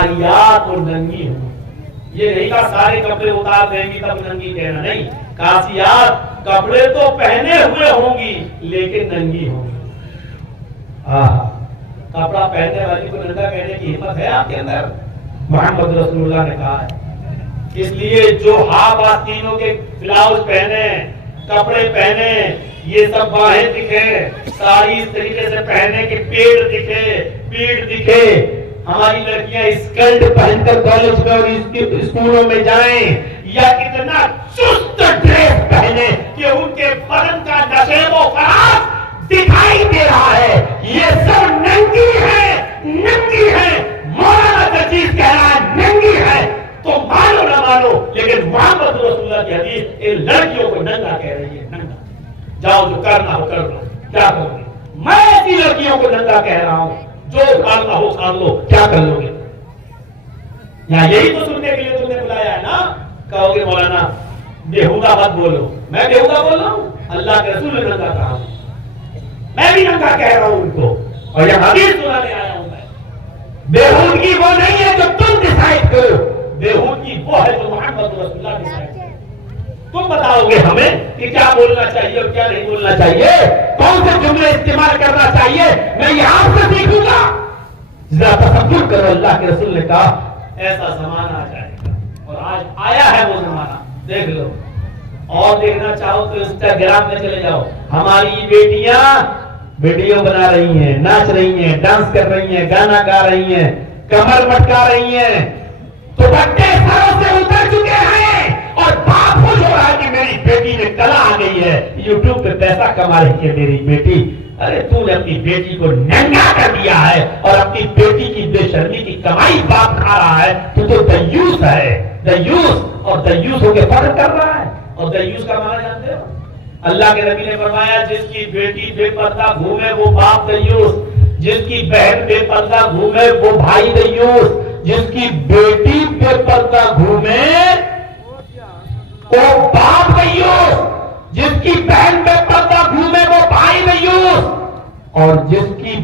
کاسیات اور ننگی ہوں. یہ نہیں کہا سارے کپڑے اتار دیں گی تب ننگی کہنا نہیں. کاسیات کپڑے تو پہنے ہوئے ہوں گی لیکن ننگی ہوں گی. کپڑا پہننے والی کو ننگا کہنے کی ہمت ہے آپ کے اندر؟ محمد رسول اللہ نے کہا ہے. اس لیے جو ہاف آستینوں کے بلاؤز پہنے کپڑے پہنے یہ سب باہیں دکھے ساری اس طریقے سے پہنے کہ پیڑ دکھے. ہماری لڑکیاں اسکرٹ پہن کر کالج میں اور اسکولوں میں جائیں یا اتنا چست ڈریس پہنے کہ ان کے بدن کا نشیب و فراز دکھائی دے رہا ہے. یہ سب ننگی ہے. مولانا جرجیس کہہ رہا ہے ننگی ہے تو مانو نہ مانو لیکن محمد رسول اللہ کی حدیث ان لڑکیوں کو ننگا کہہ رہی ہے. ننگا جاؤ جو کرنا ہو کر لو. کیا کرو گے؟ میں ایسی لڑکیوں کو ننگا کہہ رہا ہوں جو کھانا ہو کھا لو. کیا کر لو گے؟ یہاں یہی تو سننے کے لیے تم نے بلایا ہے نا. کہو گے مولانا بےہودہ مت بولو. میں بےہودہ بول رہا ہوں؟ اللہ کے رسول نے ننگا کہا. میں بھی ننگا کہہ رہا ہوں ان کو اور یہ حدیث سنانے آیا ہوں. میں بےہودگی وہ نہیں ہے جو تم ڈیسائیڈ کرو. بےہودگی وہ ہے جو محمد رسول اللہ ڈیسائیڈ کرو. تم بتاؤ گے ہمیں کہ کیا بولنا چاہیے اور کیا نہیں بولنا چاہیے, کون سے جملے استعمال کرنا چاہیے. میں یہ آپ سے سیکھوں گا. ذرا تصور کرو, اللہ کے رسول نے کہا ایسا زمانہ آ جائے گا اور آج آیا ہے وہ زمانہ. دیکھ لو اور دیکھنا چاہو تو انسٹاگرام میں چلے جاؤ. ہماری بیٹیاں ویڈیو بنا رہی ہیں, ناچ رہی ہیں, ڈانس کر رہی ہیں, گانا گا رہی ہیں, کمر مٹکا رہی ہیں, دوپٹے سروں سے اتر چکے ہیں اور باپ خوش ہو رہا ہے کہ میری بیٹی میں کلا آ گئی ہے, یوٹیوب پہ پیسہ کما رہی ہے میری بیٹی. ارے تو نے اپنی بیٹی کو ننگا کر دیا ہے اور اپنی بیٹی کی بے شرمی کی کمائی باپ کھا رہا ہے. تو دیوس ہے, دیوس اور دیوس ہو کے فرق کر رہا ہے. اور دیوس کا معنی جانتے ہو؟ اللہ کے نبی نے فرمایا جس کی بیٹی بے پردہ گھومے وہ باپ دیوس, جس کی بہن بے پردہ گھومے وہ بھائی دیوس, جس کی بیٹی بے پردہ گھومے وہ باپ دیوس, جس کی بہن بے پردہ گھومے وہ بھائی دیوس, اور جس کی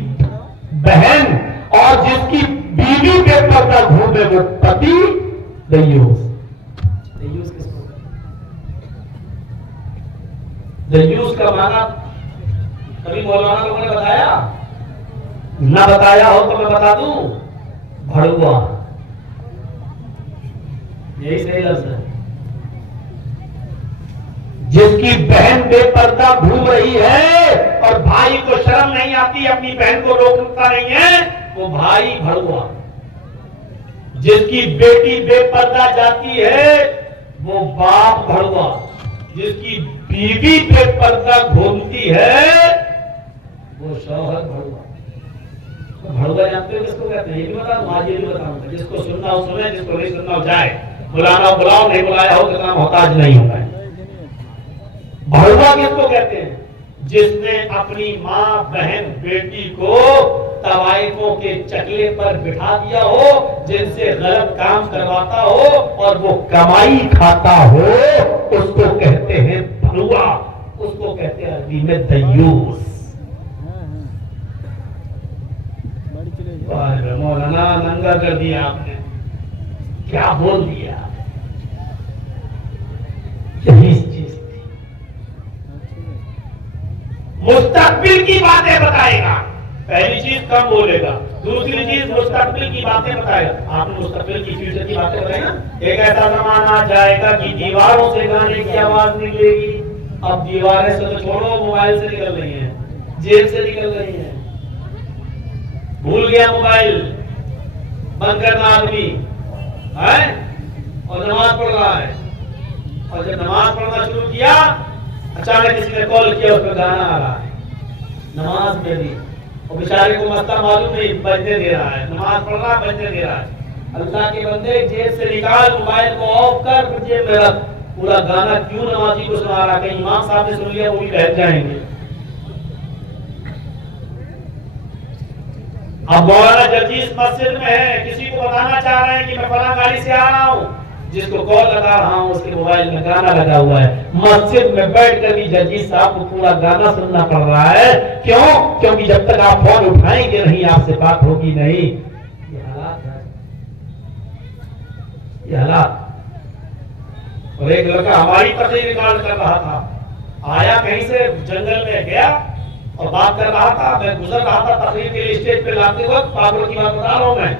بہن اور جس کی بیوی بے پردہ گھومے وہ پتی دیوس. دیوس کس کو؟ دیوس کا معنی کبھی مولانا لوگوں نے بتایا؟ نہ بتایا ہو تو میں بتا دوں, بھڑوا. یہی صحیح لفظ ہے. جس کی بہن بے پردہ گھوم رہی ہے اور بھائی کو شرم نہیں آتی اپنی بہن کو روکتا نہیں ہے وہ بھائی بھڑوا. جس کی بیٹی بے پردہ جاتی ہے وہ باپ بھڑوا. جس کی بیوی بے پردہ گھومتی ہے وہ شوہر بھڑوا. بھڑوا جانتے ہو کس کو کہتے ہیں؟ یہ بھی بتا دوں, آج یہ بھی بتاؤں گا. جس کو سننا ہو سنے, جس کو نہیں سننا ہو جائے. بلانا ہو بلاؤ, نہیں بلایا ہو تو اتنا محتاج نہیں ہوگا. بھڑوا کس کو کہتے ہیں؟ جس نے اپنی ماں بہن بیٹی کو طوائفوں کے چکلے پر بٹھا دیا ہو, جن سے غلط کام کرواتا ہو اور وہ کمائی کھاتا ہو, اس کو کہتے ہیں بھڑوا. اس کو کہتے ہیں عربی میں دیوس. مولانا ننگا کر دیا آپ نے, کیا بول دیا. یہی چیز تھی. مستقبل کی باتیں بتائے گا. پہلی چیز کم بولے گا, دوسری چیز مستقبل کی باتیں بتائے گا. آپ نے مستقبل کی فیوچر کی باتیں بتائی نا. ایک ایسا زمانہ جائے گا کہ دیواروں سے گانے کی آواز نکلے گی. اب دیواریں سے تو چھوڑو, موبائل سے نکل رہی ہیں, جیب سے نکل رہی ہیں. بھول گیا موبائل بند کرنا آدمی ہے اور نماز پڑھ رہا ہے, اور جب نماز پڑھنا شروع کیا اچانک کسی نے کال کیا, اس پہ گانا آ رہا ہے نماز میں بھی, اور بیچارے کو مسئلہ معلوم نہیں, بجنے دے رہا ہے. نماز پڑھ رہا ہے, بجنے دے رہا ہے. اللہ کے بندے جیب سے نکال, موبائل کو آف کر, جیب میں رکھ. پورا گانا کیوں نمازی کو سنا رہا, کہیں امام صاحب نے سن لیا وہ بھی بہت جائیں گے. اب مولانا جرجیس مسجد میں ہے, کسی کو بتانا چاہ رہے ہیں کہ میں فلاں گاڑی سے آ رہا ہوں, جس کو کال لگا رہا ہوں اس کے موبائل میں گانا لگا ہوا ہے. مسجد میں بیٹھ کر بھی جرجیس صاحب کو پورا گانا سننا پڑ رہا ہے. کیوں؟ کیونکہ جب تک آپ فون اٹھائیں گے نہیں آپ سے بات ہوگی نہیں. یہ حالات ہے. یہ حالات. اور ایک لڑکا ہماری تقریر ریکارڈ کر رہا تھا, آیا کہیں سے جنگل میں گیا اور بات کر رہا تھا. میں گزر رہا تھا تقریر کے لیے اسٹیج پہ لاتے وقت, پاگلوں کی بات بتا رہا ہوں میں.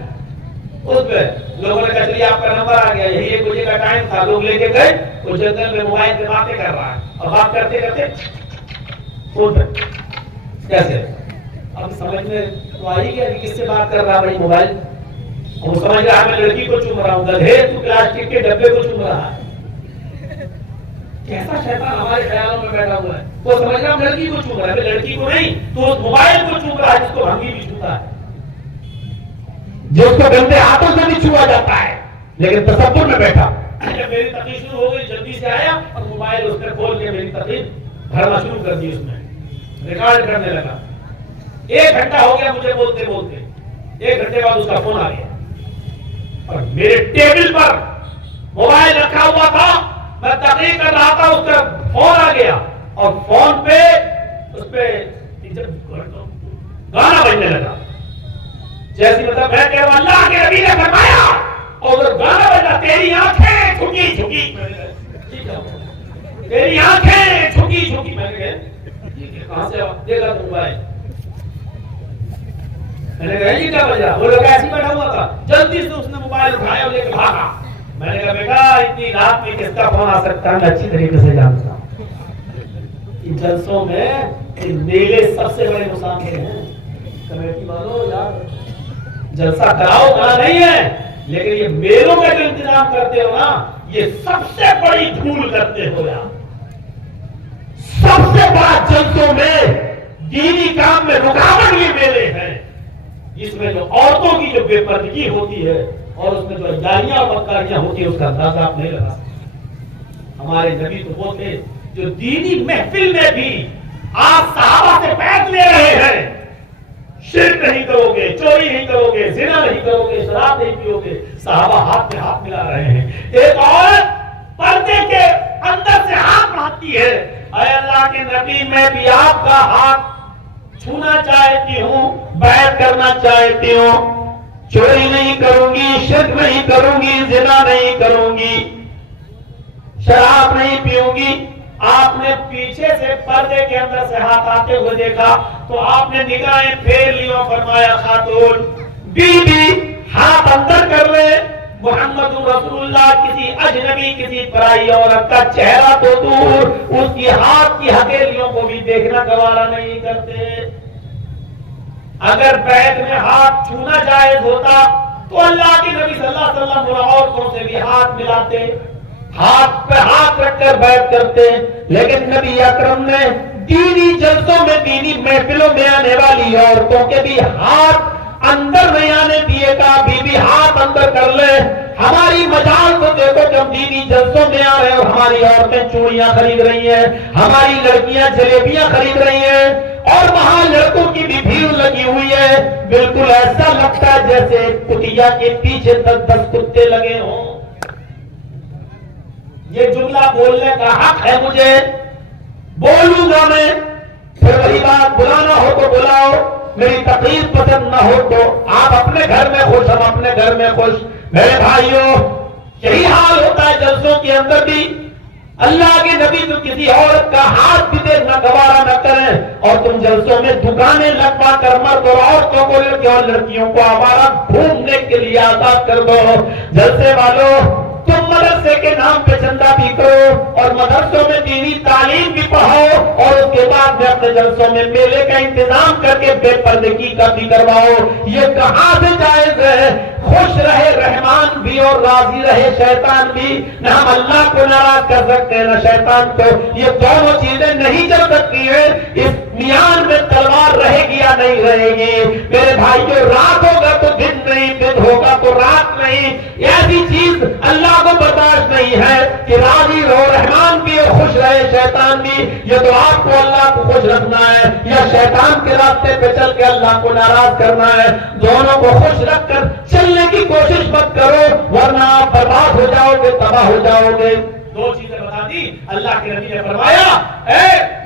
اس پہ لوگوں نے کہا چلیے آپ کا نمبر آ گیا, یہی 1 بجے کا ٹائم تھا. لوگ لے کے گئے, وہ جنگل میں موبائل پہ باتیں کر رہا ہے اور بات کرتے کرتے فون پہ. کیسے اب سمجھ میں تو آئی گیا کہ کس سے بات کر رہا بھائی موبائل. وہ سمجھ رہا ہے میں لڑکی کو چوم رہا ہوں. گدھے تو پلاسٹک کے ڈبے کو چوم رہا ہے. کیسا شیطان ہمارے خیالوں میں بیٹھا ہوا ہے. وہ سمجھ رہا ہوں لڑکی کو چوم رہا ہے, لڑکی کو نہیں تو اس موبائل کو چوم رہا ہے جس کو بھنگی بھی چھوتا ہے, جو اس کو گندے ہاتھوں سے بھی چھوا جاتا ہے. لیکن تصور میں بیٹھا, جب میری تقریر شروع ہو گئی جلدی سے آیا اور موبائل اس نے کھول کے میری تقریر بھرنا شروع کر دی. اس میں ریکارڈ کرنے لگا. 1 گھنٹہ ہو گیا مجھے بولتے بولتے. 1 گھنٹے بعد اس کا فون آ گیا اور میرے ٹیبل پر موبائل رکھا ہوا تھا, میں تقریر کر رہا تھا, اس کا فون آ گیا اور فون پہ اس پہ گانا بجنے لگا. جیسے مطلب میں کہہ رہا ہوں اللہ کے نبی نے فرمایا, اور گانا بجا تیری آنکھیں جھکی جھکی, تیری آنکھیں جھکی جھکی. میں نے کہا کہاں سے دیکھا تو موبائل. میں نے کہا یہ کیا بجا. وہ لڑکا ایسے بیٹھا ہوا تھا, جلدی سے اس نے موبائل اٹھایا اور لے کے بھاگا. میں نے کہا بیٹا اتنی رات میں کس کا فون آ سکتا ہے, میں اچھی طریقے سے جانتا ہوں. ان جلسوں میں میلے سب سے بڑے مسافر ہیں. کمیٹی والوں یار جلسہ کراؤ منع نہیں ہے, لیکن یہ میلوں کا جو انتظام کرتے ہو نا, یہ سب سے بڑی بھول کرتے ہو یار. سب سے بڑا جلسوں میں دینی کام میں رکاوٹ یہ میلے ہیں, جس میں جو عورتوں کی جو بے پردگی ہوتی ہے اور اس میں جو جالیاں اور مکاریاں ہوتی ہیں اس کا اندازہ آپ نہیں لگا سکتے. ہمارے نبی تو وہ تھے جو دینی محفل میں بھی آپ صحابہ سے بیعت لے رہے ہیں, شرک نہیں کرو گے, چوری نہیں کرو گے, زنا نہیں کرو گے, شراب نہیں پیو گے. صحابہ ہاتھ میں ہاتھ ملا رہے ہیں. ایک عورت پردے کے اندر سے ہاتھ بڑھاتی ہے, اے اللہ کے نبی میں بھی آپ کا ہاتھ چھونا چاہتی ہوں, بیعت کرنا چاہتی ہوں, چوری نہیں کروں گی, شرک نہیں کروں گی, زنا نہیں کروں گی, شراب نہیں پیوں گی. آپ نے پیچھے سے پردے کے اندر سے ہاتھ آتے ہوئے دیکھا تو آپ نے نگاہیں پھیر لی اور فرمایا خاتون بی بی ہاتھ اندر کر لے. محمد رسول اللہ کسی اجنبی کسی پرائی عورت کا چہرہ تو دور اس کی ہاتھ کی ہتھیلیوں کو بھی دیکھنا گوارا نہیں کرتے. اگر بیعت میں ہاتھ چھونا جائز ہوتا تو اللہ کے نبی صلی اللہ علیہ وسلم عورتوں سے بھی ہاتھ ملاتے, ہاتھ پہ ہاتھ رکھ کر بیعت کرتے. لیکن نبی اکرم نے دینی جلسوں میں, دینی محفلوں میں آنے والی عورتوں کے بھی ہاتھ اندر نہیں آنے دیے گا. بی بی ہاتھ اندر کر لے. ہماری مجال کو دیکھو کہ ہم دینی جلسوں میں آ رہے ہیں اور ہماری عورتیں چوڑیاں خرید رہی ہیں, ہماری لڑکیاں جلیبیاں خرید رہی ہیں اور وہاں لڑکوں کی بھی بھیڑ لگی ہوئی ہے. بالکل ایسا لگتا ہے جیسے کٹیا کے پیچھے 10 کتے لگے ہوں. یہ جملہ بولنے کا حق ہے مجھے, بولوں گا میں. پھر وہی بات, بلانا ہو تو بلاؤ, میری تقریر پسند نہ ہو تو آپ اپنے گھر میں خوش, ہم اپنے گھر میں خوش. میرے بھائیوں یہی حال ہوتا ہے جلسوں کے اندر بھی. اللہ کے نبی تو کسی عورت کا ہاتھ بھی دیکھنا گوارا نہ کریں, اور تم جلسوں میں دکانیں لگوا کر مرد اور عورتوں کو اور لڑکیوں کو آوارہ گھومنے کے لیے آزاد کر دو. جلسے والوں تم مدرسے کے نام پہ چندہ بھی کرو اور مدرسوں میں دینی تعلیم بھی پڑھاؤ اور اس کے بعد میں اپنے جلسوں میں میلے کا انتظام کر کے بے پردگی کا بھی کرواؤ. یہ کہاں سے جائز ہے؟ خوش رہے رحمان بھی اور راضی رہے شیطان بھی. نہ ہم اللہ کو ناراض کر سکتے ہیں نہ شیطان کو. یہ دونوں چیزیں نہیں چل سکتی ہیں. اس میان میں تلوار رہے گی یا نہیں رہے گی. میرے بھائیو رات ہوگا تو دن نہیں, دن ہوگا تو رات نہیں. ایسی چیز اللہ کو برداشت نہیں ہے کہ راضی رہو رحمان بھی اور خوش رہے شیطان بھی. یہ تو آپ کو اللہ کو خوش رکھنا ہے یا شیطان کے راستے پہ چل کے اللہ کو ناراض کرنا ہے. دونوں کو خوش رکھ کر چلنے کی کوشش مت کرو ورنہ آپ برباد ہو جاؤ گے, تباہ ہو جاؤ گے. 2 چیزیں بتا دی اللہ کے نبی نے فرمایا,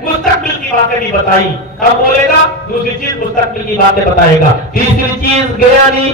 مستقبل کی باتیں بھی بتائی. کب بولے گا؟ دوسری چیز مستقبل کی باتیں بتائے گا. تیسری چیز گیا نہیں,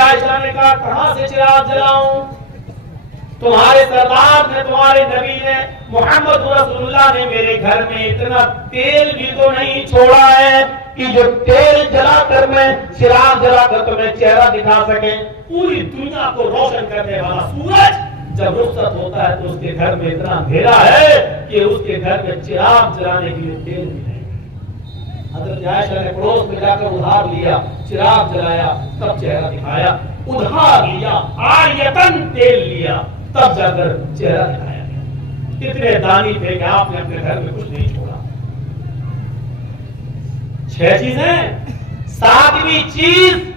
عائشہ نے کہا کہاں سے چراغ جلاؤں؟ تمہارے سردار نے، تمہارے نبی نے، محمد رسول اللہ نے میرے گھر میں اتنا تیل بھی تو نہیں چھوڑا ہے کہ جو تیل جلا کر میں، چراغ جلا کر تمہیں چہرہ دکھا سکیں۔ پوری دنیا کو روشن کرنے والا سورج جب رخصت ہوتا ہے تو اس کے گھر میں اتنا اندھیرا ہے کہ اس کے گھر میں چراغ جلانے کے لیے تیل بھی نہیں۔ حضرت عائشہ نے پڑوس میں جا کر ادھار لیا، چراغ جلایا، تب چہرہ دکھایا، ادھار لیا، آریتن تیل لیا، تب جا کر چہرہ دکھایا گیا۔ کتنے دانی تھے کہ آپ نے اپنے گھر میں کچھ نہیں چھوڑا۔ 6 چیزیں، 7ویں چیز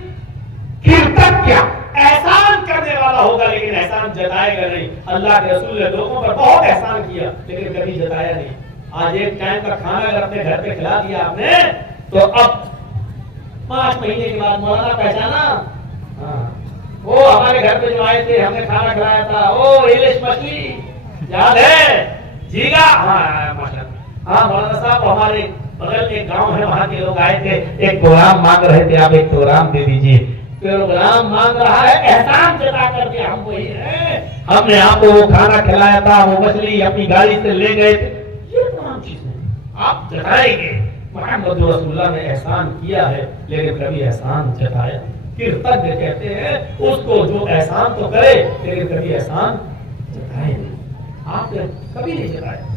کیا احسان کرنے والا ہوگا لیکن احسان جتائے گا نہیں۔ اللہ کے رسول نے لوگوں پر بہت احسان کیا لیکن کبھی جتایا نہیں۔ آج ایک ٹائم کا کھانا اگر اپنے گھر پہ کھلا دیا آپ نے تو اب 5 مہینے کے بعد مولانا پہچانا، وہ ہمارے گھر پہ جو آئے تھے ہم نے کھانا کھلایا تھا، وہ انگلش مچھلی یاد ہے؟ جیگا، ہاں ماشاء اللہ، ہاں مولانا صاحب ہمارے بغل ایک گاؤں ہے وہاں کے لوگ آئے تھے، ایک پروگرام مانگ رہے تھے، آپ ایک پروگرام دے دیجیے۔ پروگرام مانگ رہا ہے، احسان جتا کر کے ہم وہی ہیں، ہم نے آپ کو وہ کھانا کھلایا تھا، وہ مچھلی اپنی گاڑی سے لے گئے تھے، یہ تمام چیزیں آپ جتائیں گے۔ محمد رسول اللہ نے احسان کیا ہے لیکن کبھی احسان جتایا۔ کرتج کہتے ہیں اس کو جو احسان تو کرے لیکن کبھی احسان جتائے نہیں۔ آپ نے کبھی نہیں جتایا۔